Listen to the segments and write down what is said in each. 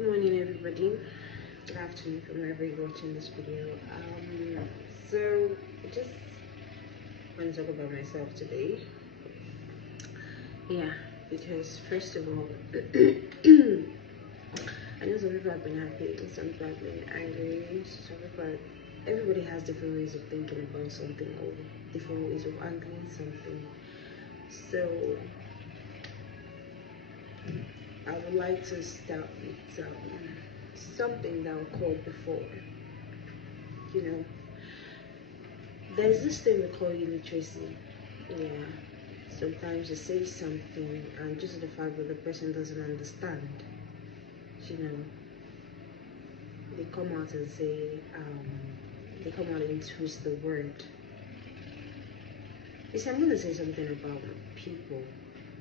Good morning, everybody. Good afternoon from wherever you're watching this video. So I just want to talk about myself today. Yeah, because first of all, I know some people have been happy, some people have been angry, some people. Everybody has different ways of thinking about something or different ways of handling something. So I would like to start with something that I called before. You know, there's this thing we call illiteracy. Yeah. Sometimes you say something and just the fact that the person doesn't understand, you know, they come out and say, they come out and twist the word. You see, I'm going to say something about people.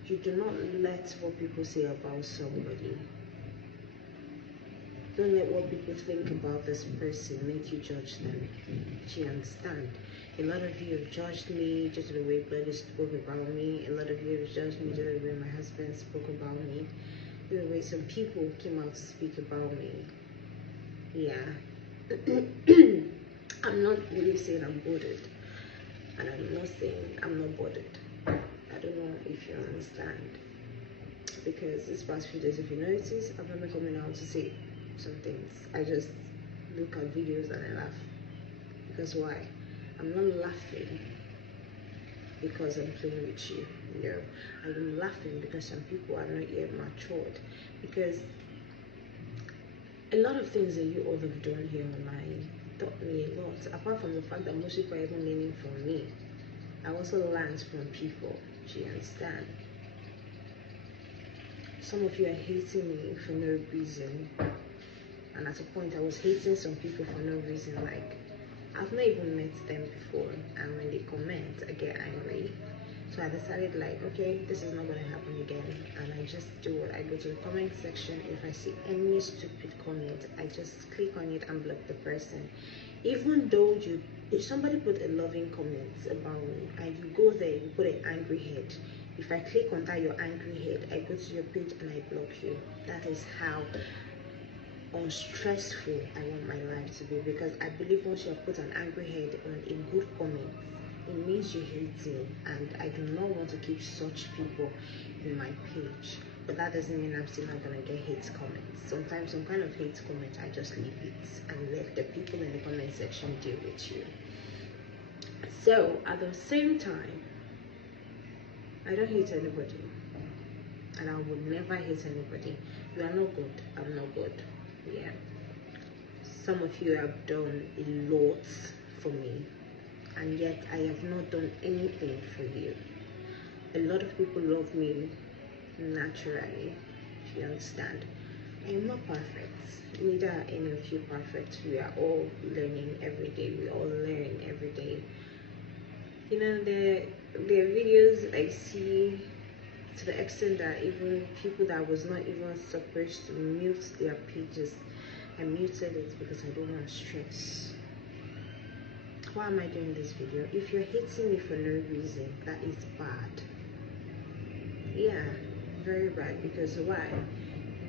You do not let what people say about somebody. Don't let what people think about this person make you judge them. Do you understand? A lot of you have judged me just the way Bloody spoke about me. A lot of you have judged me just the way my husband spoke about me. The way some people came out to speak about me. Yeah. I'm not really saying I'm bothered. And I'm not saying I'm not bothered. I don't know if you understand. Because this past few days, if you notice, I've not been coming out to say some things. I just look at videos and I laugh. Because why? I'm not laughing because I'm playing with you. No, I'm laughing because some people are not yet matured. Because a lot of things that you all have done here online taught me a lot. Apart from the fact that most people are even learning from me, I also learned from people. Do you understand? Some of you are hating me for no reason. And at a point, I was hating some people for no reason. Like, I've not even met them before. And when they comment, I get angry. So I decided, like, okay, this is not going to happen again. And I just do it. I go to the comment section. If I see any stupid comment, I just click on it and block the person. Even though if somebody put a loving comment about me, and you go there, you put an angry head. If I click on that, your angry head, I go to your page and I block you. That is how unstressful I want my life to be, because I believe once you have put an angry head on a good comment, it means you hate me, and I do not want to keep such people in my page. But that doesn't mean I'm still not gonna get hate comments. Sometimes some kind of hate comment, I just leave it and let the people in the comment section deal with you. So at the same time, I don't hate anybody, and I would never hate anybody. You are not good, I'm not good. Yeah, some of you have done a lot for me, and yet I have not done anything for you. A lot of people love me naturally, if you understand. I am not perfect, neither are any of you perfect. We are all learning every day. We all learn every day. You know, there are videos I see to the extent that even people that was not even supposed to mute their pages, I muted it because I don't want stress. Why am I doing this video? If you're hating me for no reason, that is bad. Yeah, very bad. Because why?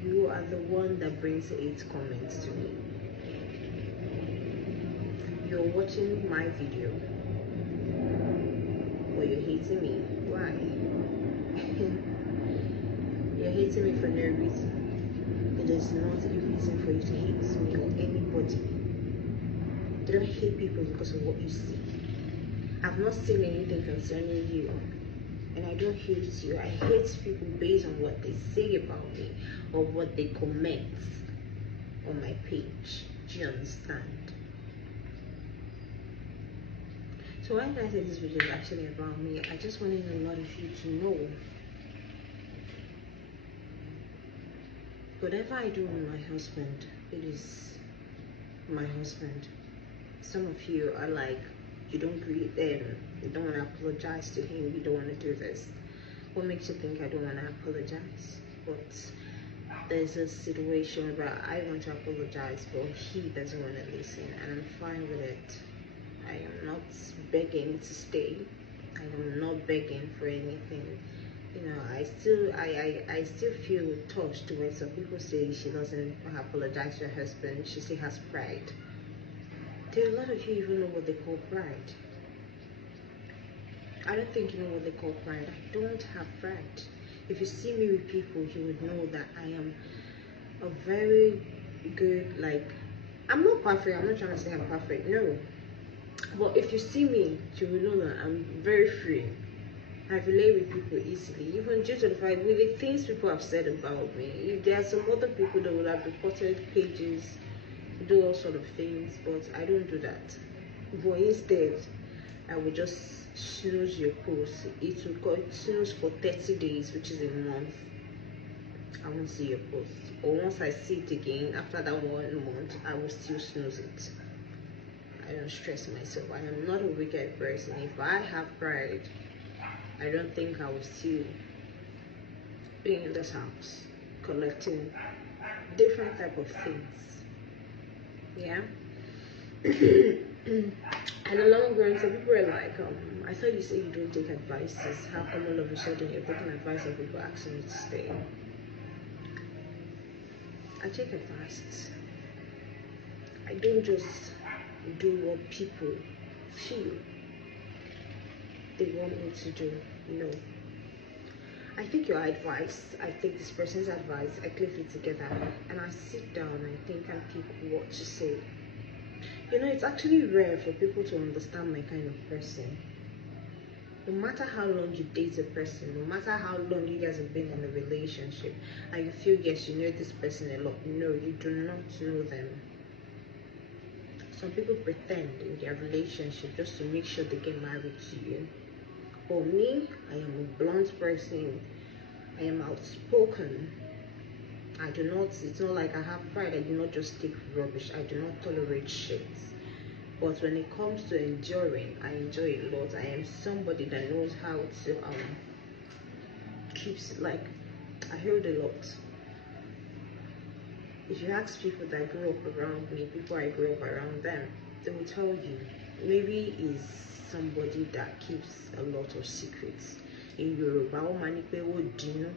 You are the one that brings 8 comments to me. You're watching my video, but you're hating me. Why? You're hating me for no reason. It is not a reason for you to hate me or anybody. You don't hate people because of what you see. I've not seen anything concerning you, and I don't hate you. I hate people based on what they say about me or what they comment on my page. Do you understand? So why did I say this video is actually about me? I just wanted a lot of you to know, whatever I do with my husband, it is my husband. Some of you are like, you don't greet them, you don't want to apologize to him, you don't want to do this. What makes you think I don't want to apologize? But there's a situation where I want to apologize, but he doesn't want to listen, and I'm fine with it. I am not begging to stay. I am not begging for anything. I still feel touched when some people say she doesn't apologize to her husband. She still has pride. Do a lot of you even know what they call pride? I don't think you know what they call pride. I don't have pride. If you see me with people, you would know that I am a very good, like, I'm not perfect. I'm not trying to say I'm perfect. No. But if you see me, you will know that I'm very free. I relate with people easily, even due to the fact with the things people have said about me. If there are some other people that would have reported pages, do all sort of things, but I don't do that. But instead, I will just snooze your post. It will call it snooze for 30 days, which is a month. I won't see your post. Or once I see it again, after that 1 month, I will still snooze it. I don't stress myself. I am not a wicked person. If I have pride, I don't think I will still be in this house collecting different type of things. Yeah. And along the line, some people are like, I thought you said you don't take advices. How come all of a sudden you're taking advice and people asking me to stay? I take advices. I don't just do what people feel they want me to do. No. I take your advice, I take this person's advice, I clip it together, and I sit down and think and pick what to say. It's actually rare for people to understand my kind of person. No matter how long you date a person, no matter how long you guys have been in a relationship, and you feel, yes, you know this person a lot. No, you do not know them. Some people pretend in their relationship just to make sure they get married to you. For me, I am a blunt person. I am outspoken. It's not like I have pride. I do not just take rubbish. I do not tolerate shit. But when it comes to enduring, I enjoy a lot. I am somebody that knows how to I hold a lot. If you ask people that grew up around me, people I grew up around them, they will tell you, maybe is somebody that keeps a lot of secrets. In Yoruba, o mani pe o dinu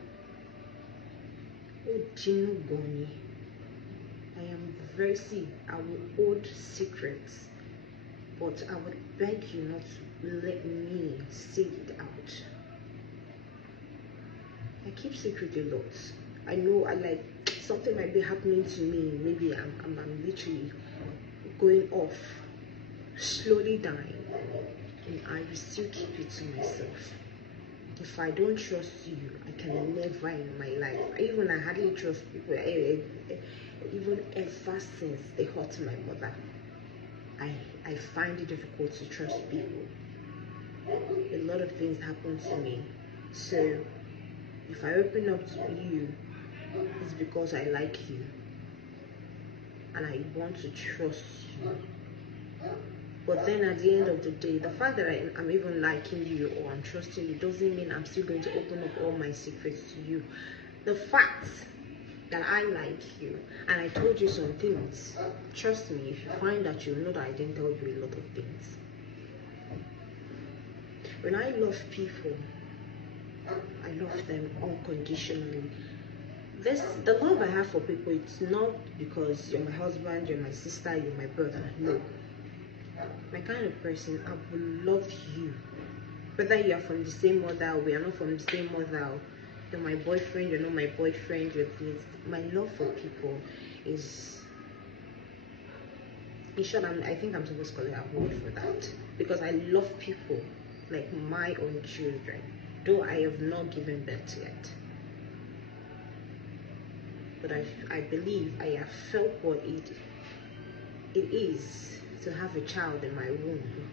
goni. I am very I will hold secrets, but I would beg you not to let me say it out. I keep secret a lot. I know something might be happening to me. Maybe I'm literally going off, slowly dying, and I will still keep it to myself. If I don't trust you, I can never in my life. I hardly trust people. Even ever since they hurt my mother, I find it difficult to trust people. A lot of things happen to me. So if I open up to you, it's because I like you and I want to trust you. But then at the end of the day, the fact that I'm even liking you or I'm trusting you doesn't mean I'm still going to open up all my secrets to you. The fact that I like you and I told you some things, trust me, if you find that, you know that I didn't tell you a lot of things. When I love people, I love them unconditionally. The love I have for people, it's not because you're my husband, you're my sister, you're my brother. No. My kind of person, I will love you. Whether you are from the same mother or we are not from the same mother, you're my boyfriend, you're not my boyfriend, my love for people is, in short, I think I'm supposed to call it a word for that. Because I love people like my own children, though I have not given birth yet. But I believe I have felt what it is to have a child in my womb.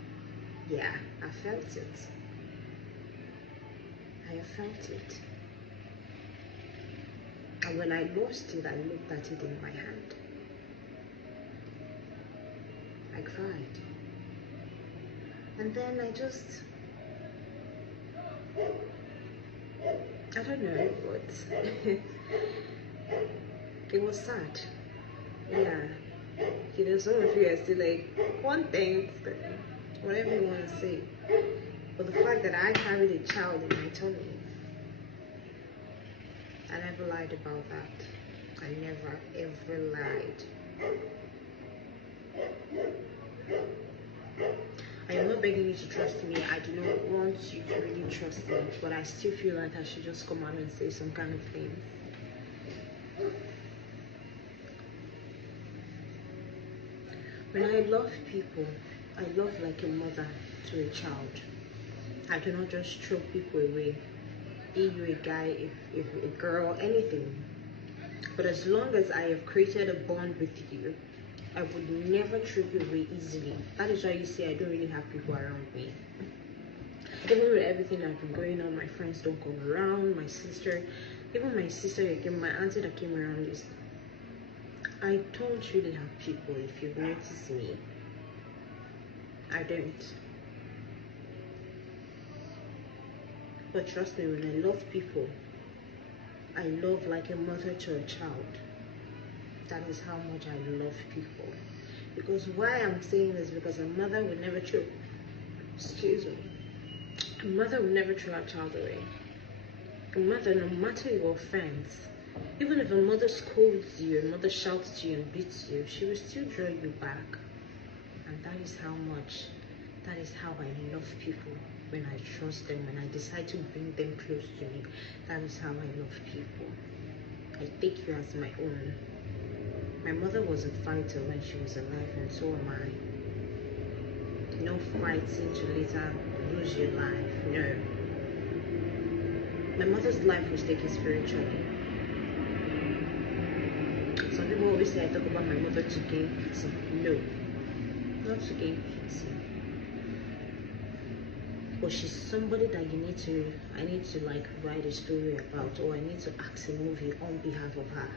Yeah, I felt it. I have felt it. And when I lost it, I looked at it in my hand. I cried. And then I don't know, but it was sad. Yeah. Some of you are still like, one thing, whatever you want to say. But the fact that I carried a child in my tummy, I never lied about that. I never ever lied. I am not begging you to trust me. I do not want you to really trust me, but I still feel like I should just come out and say some kind of things. When I love people, I love like a mother to a child. I do not just throw people away, be you a guy, if a girl, anything. But as long as I have created a bond with you, I would never throw you away easily. That is why you see I don't really have people around me. Even with everything I've been going on, my friends don't come around, my sister, even my sister again, my auntie that came around is, I don't really have people, if you've noticed me. I don't. But trust me, when I love people, I love like a mother to a child. That is how much I love people. Because why I'm saying this, because a mother would never throw, excuse me, a mother would never throw her child away. A mother, no matter your offense, even if a mother scolds you, a mother shouts at you and beats you, she will still draw you back. And that is how I love people. When I trust them, when I decide to bring them close to me, that is how I love people. I take you as my own. My mother was a fighter when she was alive, and so am I. No fighting to later lose your life, no. My mother's life was taken spiritually. Some people always say I talk about my mother to gain pity. No, not to gain pity. But she's somebody that I need to like write a story about, or I need to act a movie on behalf of her.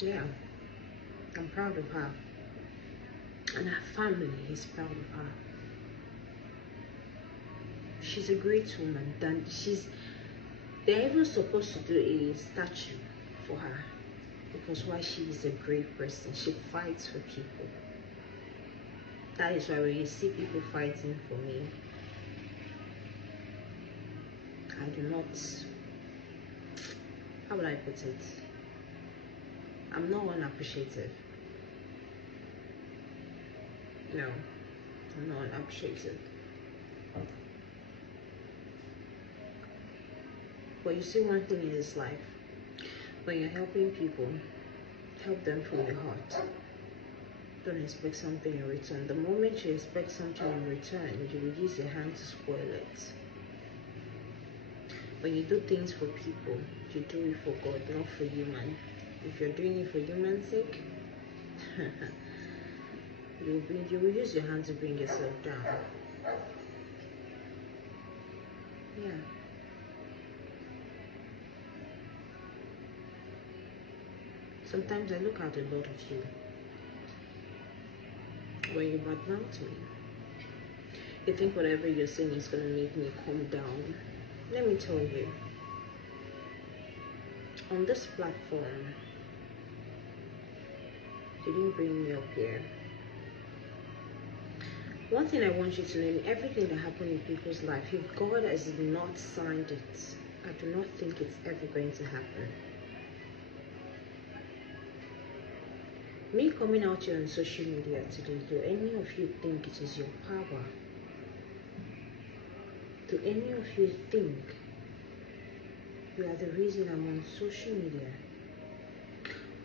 Yeah, I'm proud of her. And her family is proud of her. She's a great woman. They're even supposed to do a statue for her. Because why, she is a great person. She fights for people. That is why when you see people fighting for me, I do not, how would I put it? I'm not unappreciative. No, I'm not unappreciative. But you see one thing in this life, when you're helping people, help them from your heart. Don't expect something in return. The moment you expect something in return, you will use your hand to spoil it. When you do things for people, you do it for God, not for human. If you're doing it for human's sake, you will use your hand to bring yourself down. Yeah. Sometimes I look at a lot of you. When you badmouth me, you think whatever you're saying is going to make me calm down. Let me tell you, on this platform, you didn't bring me up here. One thing I want you to know, in everything that happened in people's life, if God has not signed it, I do not think it's ever going to happen. Me coming out here on social media today, do any of you think it is your power? Do any of you think you are the reason I'm on social media?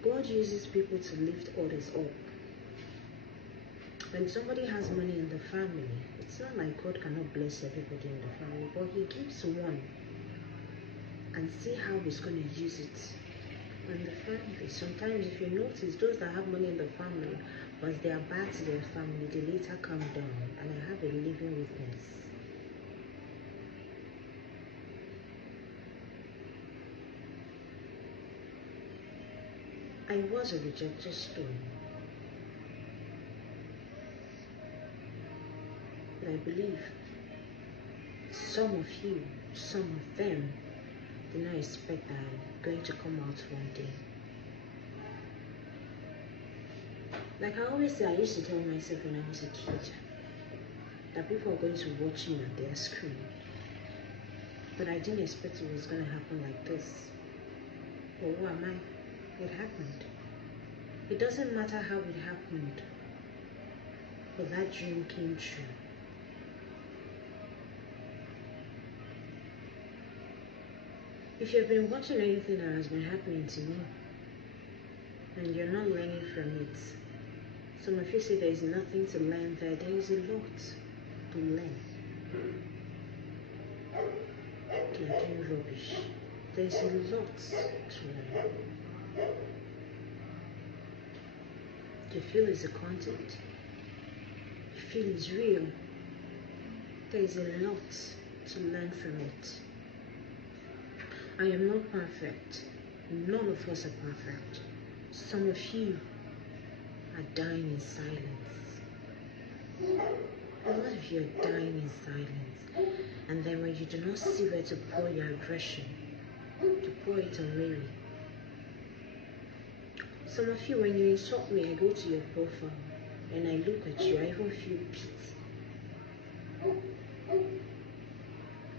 God uses people to lift others up. When somebody has money in the family, it's not like God cannot bless everybody in the family, but He gives one and see how He's going to use it in the family. Sometimes if you notice, those that have money in the family, once they are bad to their family, they later calm down. And I have a living witness. I was a rejected stone, but I believe some of you, some of them, do not expect that I'm going to come out one day. Like I always say, I used to tell myself when I was a kid that people are going to watch me on their screen. But I didn't expect it was going to happen like this. But who am I? It happened. It doesn't matter how it happened, but that dream came true. If you've been watching anything that has been happening to me, and you're not learning from it, some of you say there's nothing to learn there. There is a lot to learn. You're doing rubbish. There's a lot to learn. You feel it's a content. You feel it's real. There is a lot to learn from it. I am not perfect. None of us are perfect. Some of you are dying in silence. A lot of you are dying in silence. And then when you do not see where to pour your aggression, to pour it on Mary. Some of you, when you insult me, I go to your profile and I look at you, I even feel pity.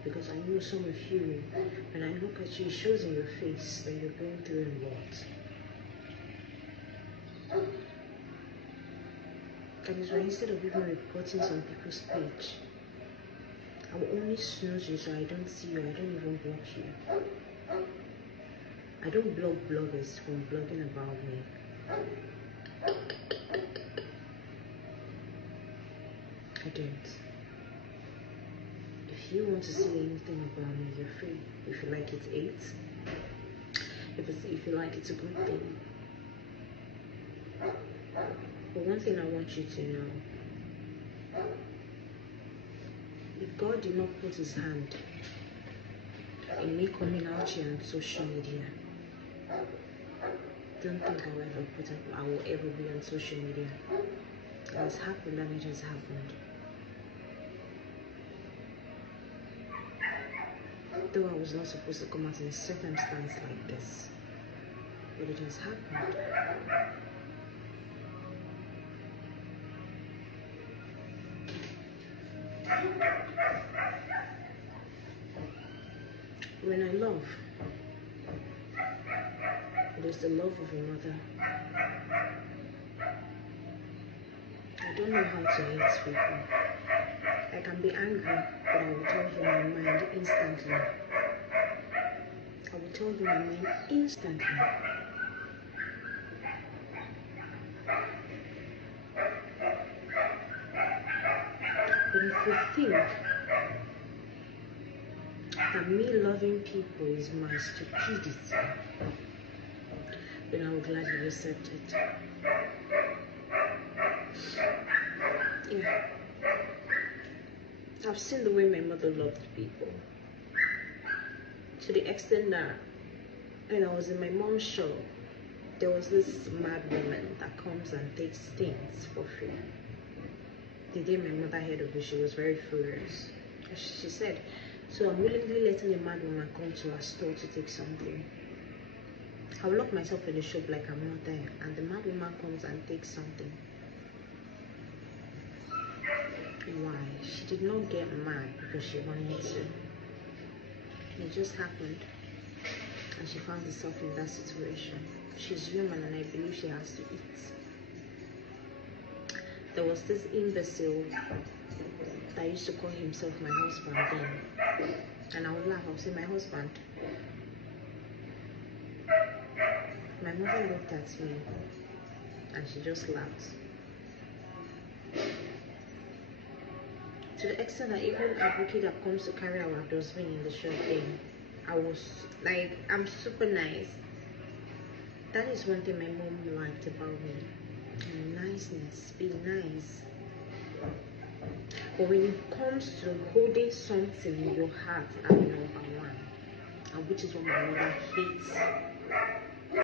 Because I know some of you, when I look at you, it shows in your face that you're going through a lot. That is why instead of even reporting some people's page, I will only snooze you so I don't see you, I don't even block you. I don't block bloggers from blogging about me. I don't. If you want to see anything about me, you're free. If you like it, 8. If you like it's a good thing. But one thing I want you to know, if God did not put his hand in me coming out here on social media, don't think I will ever be on social media. It has happened and it has happened. Though I was not supposed to come out in a circumstance like this, but it has happened. When I love, it is the love of a mother. I don't know how to hate people. I can be angry, but I will tell you my mind instantly. I will tell you my mind instantly. But if you think that me loving people is my stupidity, then I will gladly accept it. Yeah. I've seen the way my mother loved people. To the extent that when I was in my mom's show, there was this mad woman that comes and takes things for free. The day my mother heard of it, she was very furious. She said, so I'm willingly letting a mad woman come to our store to take something. I'll lock myself in the shop like I'm not there, and the mad woman comes and takes something. Why? She did not get mad because she wanted to. It just happened, and she found herself in that situation. She's human, and I believe she has to eat. There was this imbecile that used to call himself my husband then, and I would laugh. I would say, my husband. My mother looked at me, and she just laughed. To the extent that even advocate that comes to carry our dustbin in the shop thing, I was like, I'm super nice. That is one thing my mom liked about me. Niceness, be nice. But when it comes to holding something in your heart, I'm number one. And which is what my mother hates.